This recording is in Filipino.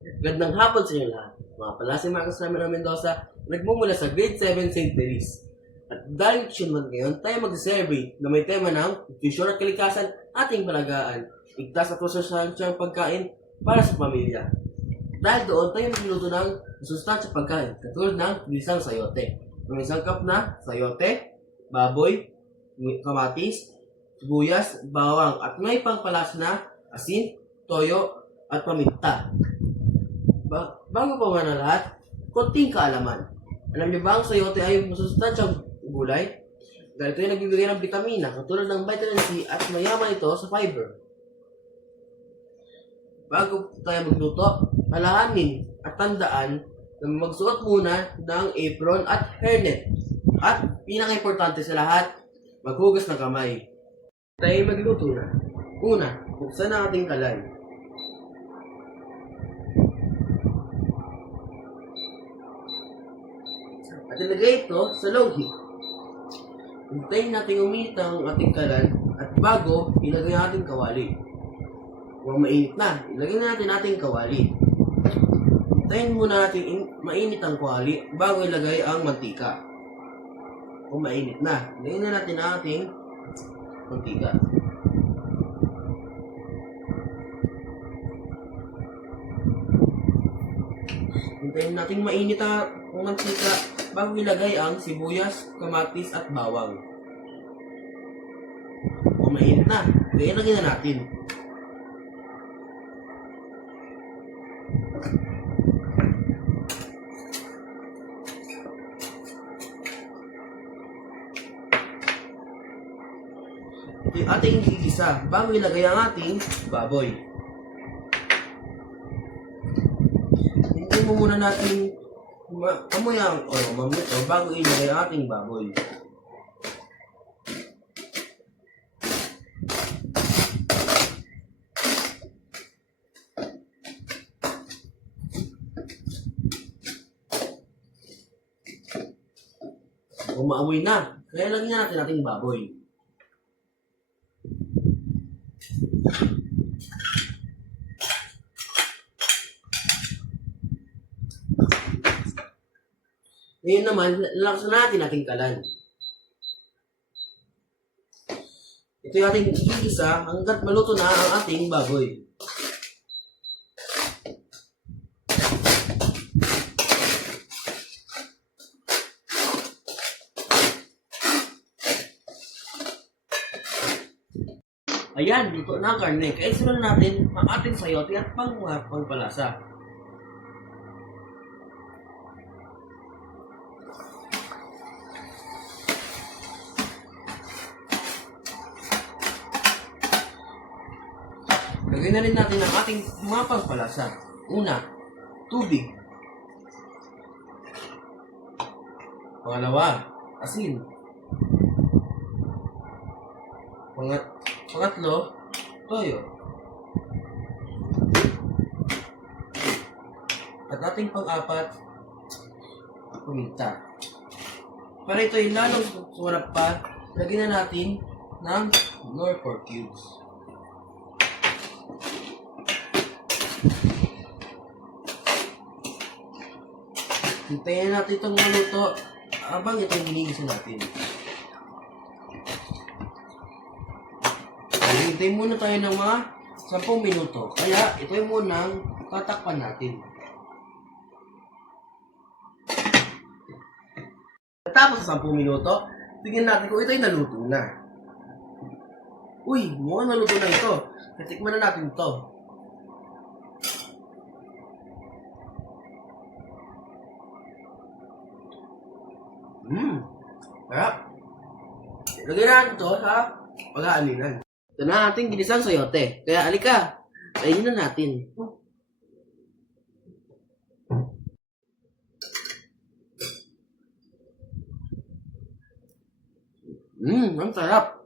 Gandang hapon sa inyo lahat. Mga pala si Marcos Ramiro Mendoza, nagmumula sa Grade 7 St. Mary's. At dahil Nutrition Month ngayon, tayo mag-survey na may tema ng nutrition at kalikasan ating palagaan, ligtas at masustansyang pagkain para sa pamilya. Dahil doon, tayo nagluluto ng masustansyang pagkain, katulad ng ginisang sayote. May sangkap na sayote, baboy, kamatis, sibuyas, bawang, at may pangpalas na asin, toyo, at paminta. Bago pa man ang lahat, konting kaalaman. Alam niyo ba ang sayote ay masustansyang gulay? Dahil ito ay nagbibigay ng vitamina, katulad ng vitamin C at mayaman ito sa fiber. Bago tayo magluto, alahanin at tandaan na magsuot muna ng apron at hairnet. At pinaka-importante sa lahat, maghugas ng kamay. Tayo magluto na. Una, buksan ang ating kalay. At ilagay ito sa low heat. Hintayin natin uminit ang ating kalan at bago, ilagay ang ating kawali. Kung mainit na, ilagay na natin ating kawali. Hintayin muna natin mainit ang kawali bago ilagay ang mantika. Kung mainit na, ilagay na natin ang ating mantika. Hintayin natin mainit ang mantika bago ilagay ang sibuyas, kamatis at bawang. Kung mainit na, ilagay na natin. Ito yung ating gigisa bago ilagay ang ating baboy. Hindi mo muna natin amoy ang aroma bago ilagay ang ating baboy. Kung maamoy na, kaya lagyan natin ating baboy. Ngayon naman, lalakasan natin ating kalan. Ito yung ating igigisa hanggat maluto na ang ating baboy. Ayan, luto na ang karne. Kaya sunod natin ang ating sayote at pangpalasa. Lagyan na rin natin ang ating mga pangpalasa. Una, tubig. Pangalawa, asin. Pangatlo, toyo. At ating pang-apat, paminta. Para ito ay lalong sumarap pa, lagyan na natin ng nor pork cubes. Hintayin natin itong maluto habang ito yung ginigisa natin. Hintayin muna tayo ng mga 10 minuto. Kaya ito yung munang tatakpan natin. Tapos sa 10 minuto, tingnan natin kung ito ay naluto na. Uy, mukhang naluto na ito. Natikman na natin ito. Sarap. Lagyan natin ito sa pag-aalinan. Ito na ating ginisang sayote. Kaya alika, kainin na natin. Ang sarap.